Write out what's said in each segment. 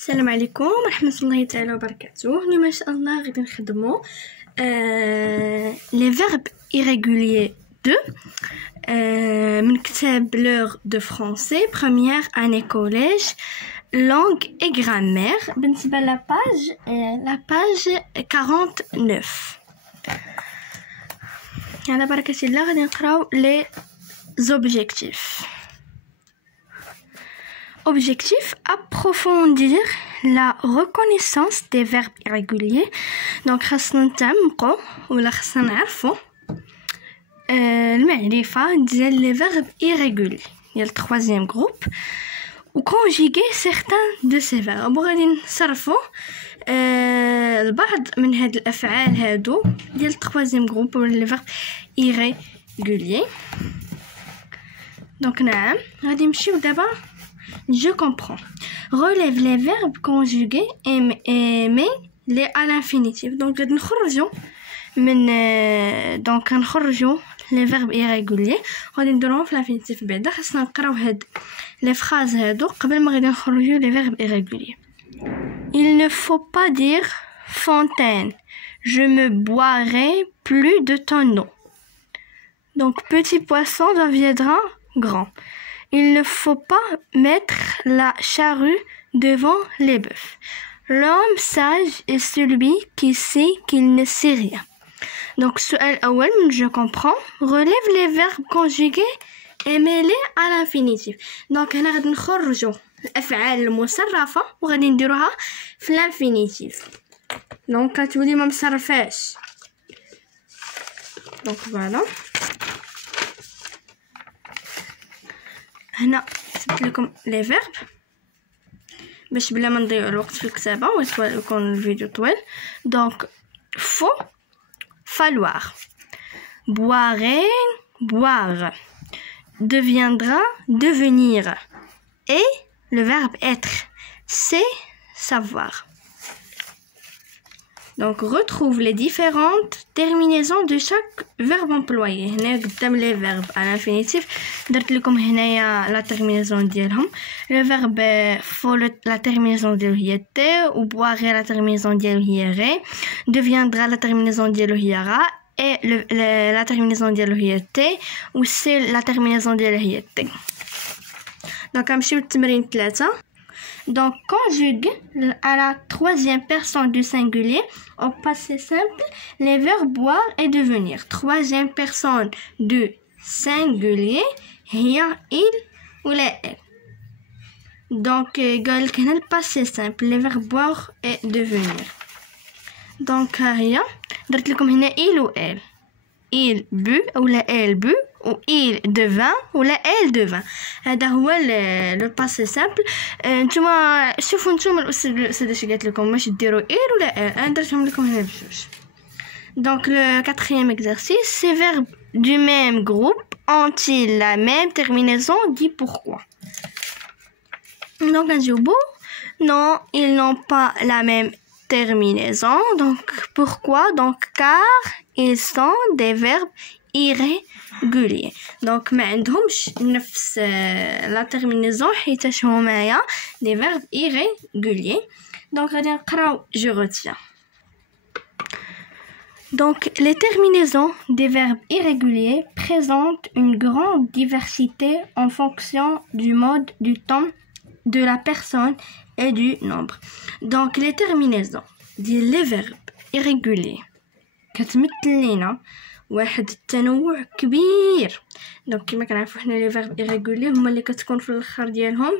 السلام عليكم ورحمة الله تعالى وبركاته. اليوم ان شاء الله غادي نخدمو les verbes irréguliers 2 من كتاب L'heure de français première année collège langue et grammaire. بالنسبة la page 49. على بركة الله غادي نقراو les objectifs. Objectif, approfondir la reconnaissance des verbes irréguliers. Donc, خاصنا نتعمقوا ولا خاصنا نعرفوا المعرفة ديال les verbes irréguliers ديال le troisième groupe و conjuguer certains de ces verbes. وغادي نصرفوا البعض من هاد الأفعال هادو ديال le troisième groupe ولا les verbes irréguliers. Donc, نعم غادي نمشيو دابا. Je comprends. Relève les verbes conjugués et mets-les à l'infinitif. Donc, نخرجوا les verbes irréguliers. غادي نديروهم في l'infinitif بعدا. خاصنا نقراو هاد les phrases هادو قبل ما غادي نخرجوا les verbes irréguliers. Il ne faut pas dire fontaine. Je me boirai plus de ton eau. Donc, petit poisson deviendra grand. Il ne faut pas mettre la charrue devant les bœufs. L'homme sage est celui qui sait qu'il ne sait rien. Donc, السؤال الأول من je comprends. Relève les verbes conjugués et mets-les à l'infinitif. Donc, هنا غادي نخرجوا الأفعال المصرفة وغادي نديروها في l'infinitif. Donc, كتولي ما مصرفاش. Donc, voilà. هنا كتبت لكم لي فيرب باش بلا ما نضيعوا الوقت في الكتابه ويكون الفيديو طويل. دونك فو falloir, boirer boire, deviendra devenir et le verbe être c'est savoir. Donc retrouve les différentes terminaisons de chaque verbe employé. هنا قدام les verbes à l'infinitif درت لكم هنايا la terminaison ديالهم. Le verbe faut la terminaison ديالو هي t و boire la terminaison ديالو هي ré, deviendra la terminaison ديالو هي ra et la terminaison ديالو هي t و c'est la terminaison ديالو هي t. Donc نمشيو للتمرين 3. Donc, conjugue à la troisième personne du singulier au passé simple les verbes boire et devenir. Troisième personne du singulier, هي il ou la elle. Donc, قال لك هنا le passé simple les verbes boire et devenir. Donc, هي درت لكم هنا il ou elle. Il but ou la elle but ou il devint ou la elle devint. هذا هو le passé simple. نتوما شوفوا نتوما الأستاذة اش قالت لكم واش ديروا il ولا elle. انا درتهم لكم هنا بجوج. Donc le quatrième exercice, ces verbes du même groupe ont-ils la même terminaison? Dis pourquoi. Donc نجاوبوا non, ils n'ont pas la même terminaison. Donc pourquoi? Donc car ils sont des verbes irréguliers. Donc ما عندهمش نفس la terminaison حيتاش هما des verbes irréguliers. Donc غادي نقراو je retiens. Donc les terminaisons des verbes irréguliers présentent une grande diversité en fonction du mode, du temps, de la personne et du nombre. Donc les terminaisons les verbes irréguliers كتمثل لنا واحد التنوع كبير. دونك كما كنعرفوا حنا لي فيرب irréguliers هما اللي كتكون في الاخر ديالهم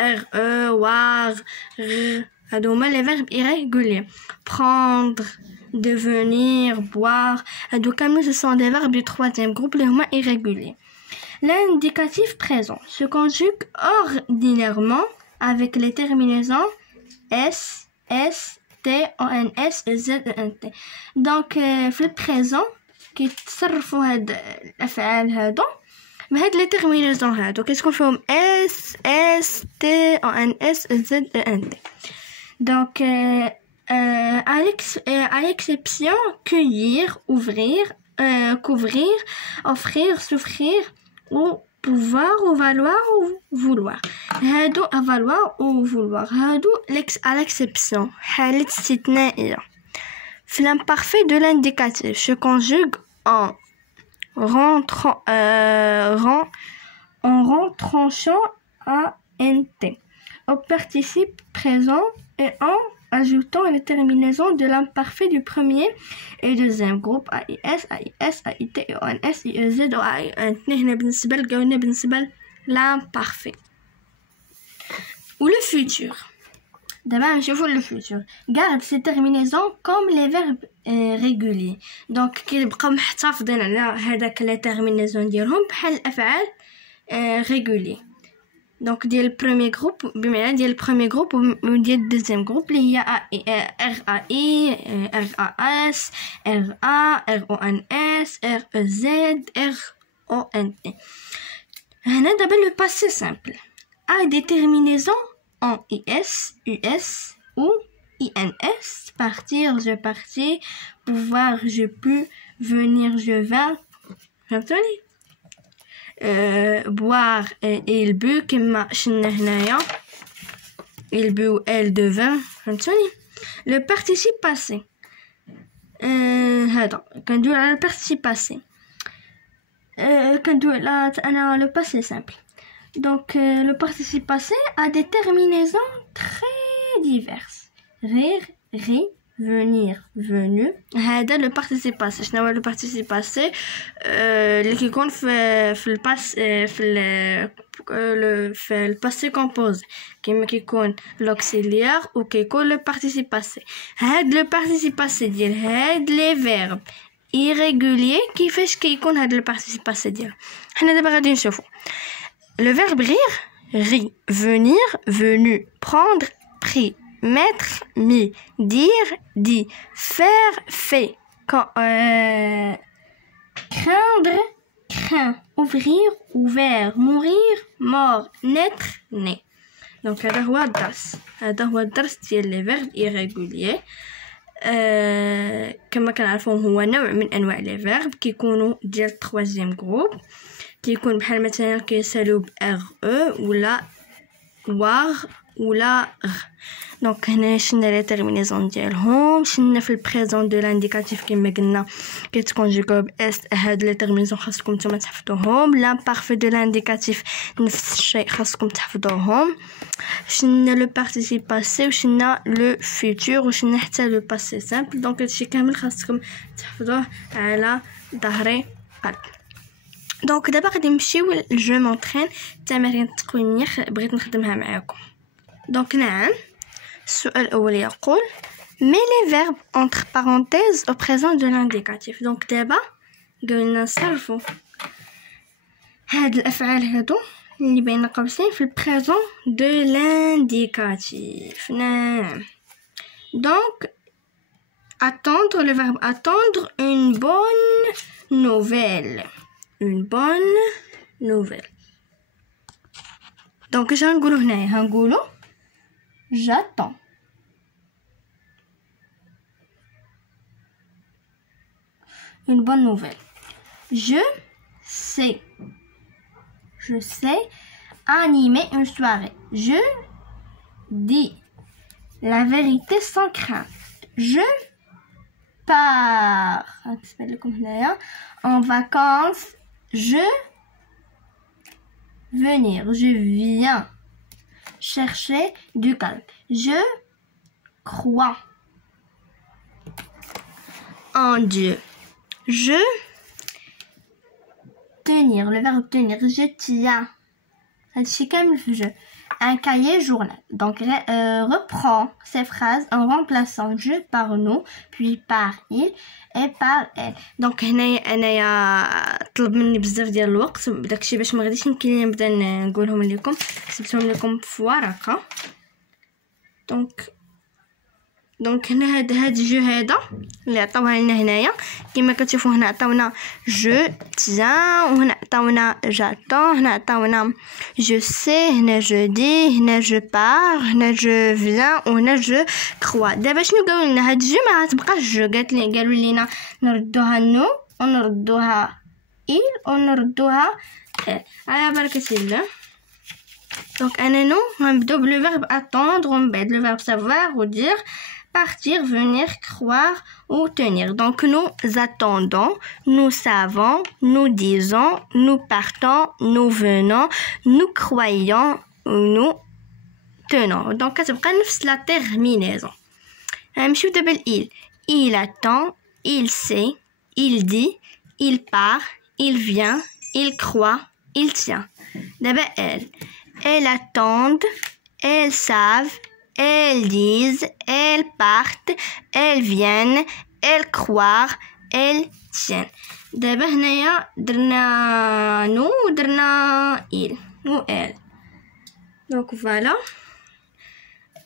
ر او واغ غ. هادو هما لي فيرب irréguliers. prendre, devenir, boire, هادو كامل ce sont des verbes du troisième groupe اللي هما irréguliers. L'indicatif présent se conjugue ordinairement avec les terminaisons s, s, t, on, s, z, n, t. Donc في البريزون كيتصرفوا هاد الافعال هادو بهاد لي تيرمينيزون هادو كتكون فيهم اس اس تي ان اس زد ان تي. Donc à l'exception cueillir, ouvrir, couvrir, offrir, souffrir ou pouvoir ou valoir ou vouloir. هادو valoir ou vouloir هادو à l'exception حالة استثنائية. في l'imparfait de l'indicatif se conjugue en rang tranchant à nt au participe présent et en ajoutant les terminaisons de l'imparfait du premier et deuxième groupe AIS, AIS, AIT, ONS, IEZ ou AINT. هنا بالنسبة لقولنا بالنسبة l'imparfait. Ou le futur. D'abord, je vois le futur. Garde ces terminaisons comme les verbes réguliers. Donc, كيبقاو محتفظين على هذاك les terminaisons ديالهم بحال الأفعال réguliers. Donc ديال البروميير جروب بمعنى ديال البروميير جروب وديال الدوزيام جروب اللي هي RAI, RAS, RA, RONS, REZ, RONT. هنا دابا le passé simple a des terminaisons en IS, US ou INS. Partir, je partis. Pouvoir, je pus. Venir, je vins. فهمتوني؟ boire il but كما شلنا هنايا il but elle devint. فهمتوني؟ le participe passé هذا كندوي على le participe passé كندوي على أنا le passé simple. Donc le participe passé a des terminaisons très diverses. Rire, ri, venir, venu. هذا le participe passé. شنو هو le participe passé اللي كيكون في الباس في الباسي كومبوز كيما كيكون l'auxiliaire و كيكون le participe passé. هاد le participe passé ديال هاد les verbes irréguliers كيفاش كيكون هاد le participe passé ديالو. حنا دابا غادي نشوفو le verbe rire, ri, venir, venu, prendre, pris, mettre, mis, dire, dit, faire, fait, craindre, craint, ouvrir, ouvert, mourir, mort, naître, né. Donc هذا هو الدرس ديال les verbes irréguliers. كما كنعرفوا هو نوع من انواع les verbes كيكونوا ديال التروازيام جروب كيكون بحال مثلا كيسالو ب RE ولا WAR ولا غ. دونك هنا شلنا لي تيرمينيزون ديالهم شلنا في البريزون دو لانديكاتيف كما قلنا كيتكونجوغو ب اس. هاد لي تيرمينيزون خاصكم نتوما تحفظوهم. لامبارفي دو لانديكاتيف نفس الشيء خاصكم تحفظوهم. شلنا لو بارتيسيب باسي وشلنا لو فيتور وشلنا حتى لو باسي سامبل. دونك هادشي كامل خاصكم تحفظوه على ظهر قلب. دونك دابا غادي نمشيو لجو مونطرين التمارين التقويميه بغيت نخدمها معاكم. دونك نعم السؤال الاول يقول مي لي فيرب entre parenthèses au présent de l'indicatif. دونك دابا قلنا نصرفوا هاد الافعال هادو اللي بين قوسين في البريزون دو لانديكاتيف. نعم دونك attendre le verbe attendre une bonne nouvelle. Donc اش غنقولوا هنايا هنقولوا j'attends une bonne nouvelle. Je sais animer une soirée. Je dis la vérité sans crainte. Je pars en vacances. Je viens chercher du calme. Je crois en Dieu. Je tenir, le verbe tenir, je tiens. C'est comme le jeu. Un cahier journal. Donc reprend ces phrases en remplaçant je par nous, puis par il et par elle. Donc هنايا طلب مني بزاف ديال الوقت داكشي باش ما غاديش يمكن لي نبدا نقولهم لكم كتبتهم لكم في ورقه. دونك هنا هاد الجو هذا اللي عطاوها لنا هنايا كما كتشوفوا هنا عطاونا جو تيان وهنا عطاونا جاتون هنا عطاونا جو سي هنا جو دي هنا جو بار هنا جو فيان وهنا جو كروا. دابا شنو قالوا لنا هاد الجو ما غتبقاش جو قالوا لينا نردوها نو ونردوها il ونردوها على بركة الله. دونك أنا نو غنبداو بلو فيرب attendre ومن بعد لو فيرب savoir و dire partir, venir, croire ou tenir. Donc nous attendons, nous savons, nous disons, nous partons, nous venons, nous croyons ou nous tenons. Donc كتبقى نفس la terminaison. نمشيو دابا il. Il attend, il sait, il dit, il part, il vient, il croit, il tient. D'abord elles attendent, elles savent, elles disent, elles partent, elles viennent, elles croient, elles tiennent. D'abord هنايا درنا nous ودرنا il ou elle. Donc voilà.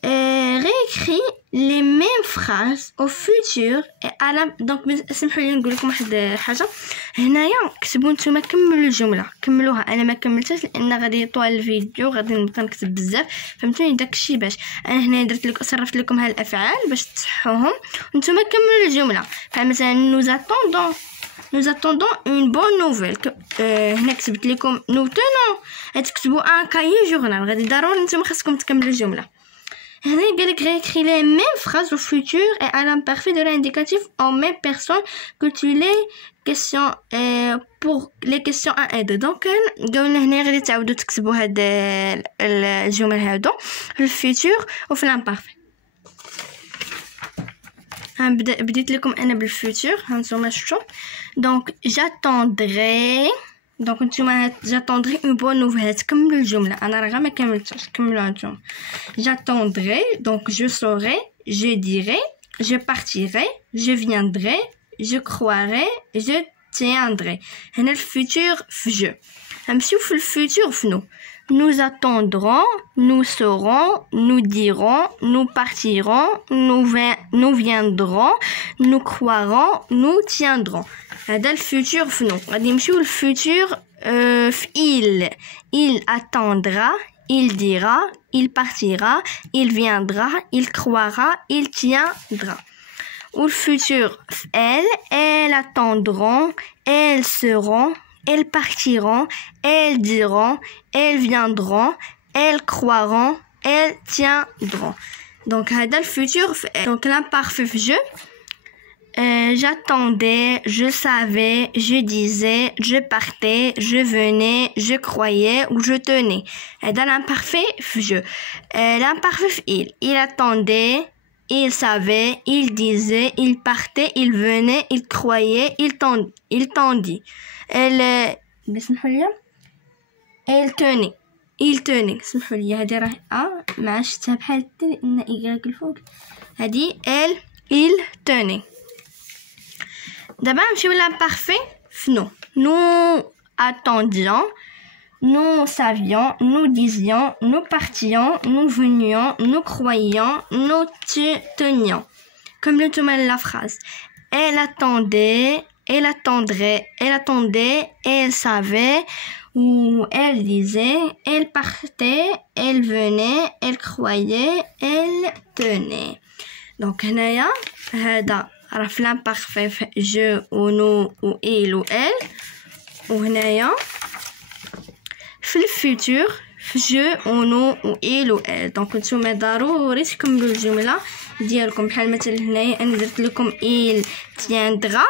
Réécris les mêmes phrases au futur et à la donc اسمحوا لي نقول لكم واحد الحاجه هنايا. كتبوا نتوما كملوا الجمله كملوها. انا ما كملتهاش لان غادي يطول الفيديو غادي نبقى نكتب بزاف فهمتوني. داكشي باش انا هنا درت لكم صرفت لكم ها الافعال باش تصحوهم نتوما كملوا الجمله. فمثلا nous attendons une bonne nouvelle. هنا كتبت لكم nous tenons تكتبوا un cahier journal. غادي ضروري نتوما خاصكم تكملوا الجمله. هنا قالك réécris les mêmes phrases au futur et à l'imparfait de l'indicatif en même personne que tu les questions pour les questions 1 et 2. donc قلنا هنا غادي تعاودوا تكتبوا هاد الجمل هادو في الفيتور وفي الامبارفي. بديت لكم انا بالفيتور هانتوما شفتوا. donc j'attendrai. donc نتوما j'attendrai une bonne nouvelle. تكملوا الجمله انا راه ما كملتش كملوها نتوما. j'attendrai donc je saurai, je dirai, je partirai, je viendrai, je croirai, je tiendrai. هنا الفيتور في جو. نمشيو في الفيتور في نو. nous attendrons, nous saurons, nous dirons, nous partirons, nous viendrons, nous croirons, nous tiendrons. هذا الفيتور في نو. غادي نمشيو للفيتور في il attendra, il dira, il partira, il viendra, il croira, il tiendra. ou le futur elles attendront, elles seront, elles partiront, elles diront, elles viendront, elles croiront, elles tiendront. donc هذا الفيتور donc l'imparfait في je. j'attendais, je savais, je disais, je partais, je venais, je croyais ou je tenais. هذا l'imparfait في je. l'imparfait في il attendait, il savait, il disait, il partait, il venait, il croyait, il tendit. elle tenait, il tenait. اسمحوا لي هذه راه ما عشتها بحال حتى لان ايغاك الفوق. هذه elle il tenait. d'abord نمشيو l'imparfait في nous. nous attendions, nous savions, nous disions, nous partions, nous venions, nous croyions, nous tenions. comme le thème de la phrase. elle attendait, elle attendrait, elle attendait, elle savait ou elle disait, elle partait, elle venait, elle croyait, elle tenait. donc هنايا هذا راه في l'imparfait في je ou nous ou il ou elle. وهنايا في الفيتور في je ou nous ou il ou elle. donc نتوما ضروري تكملوا الجمله ديالكم. بحال مثلا هنايا انا درت لكم il tiendra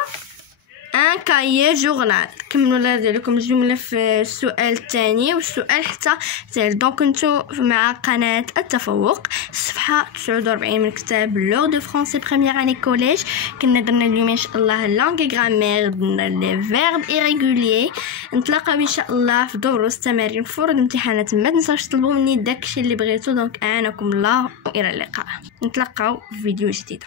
un cahier journal. كملوا لكم الجمله في السؤال الثاني والسؤال حتى ثالث. دونك نتو مع قناه التفوق صفحه 49 من كتاب لور دو فرونسي بريمير اني كوليج. كنا درنا اليوم ان شاء الله لانغ غرامير، درنا لي فيرب ايريغوليي. نتلاقاو ان شاء الله في دروس تمارين فروض امتحانات. ما تنساوش تطلبوا مني داكشي اللي بغيتو. دونك اعانكم الله والى اللقاء. نتلاقاو في فيديو جديد.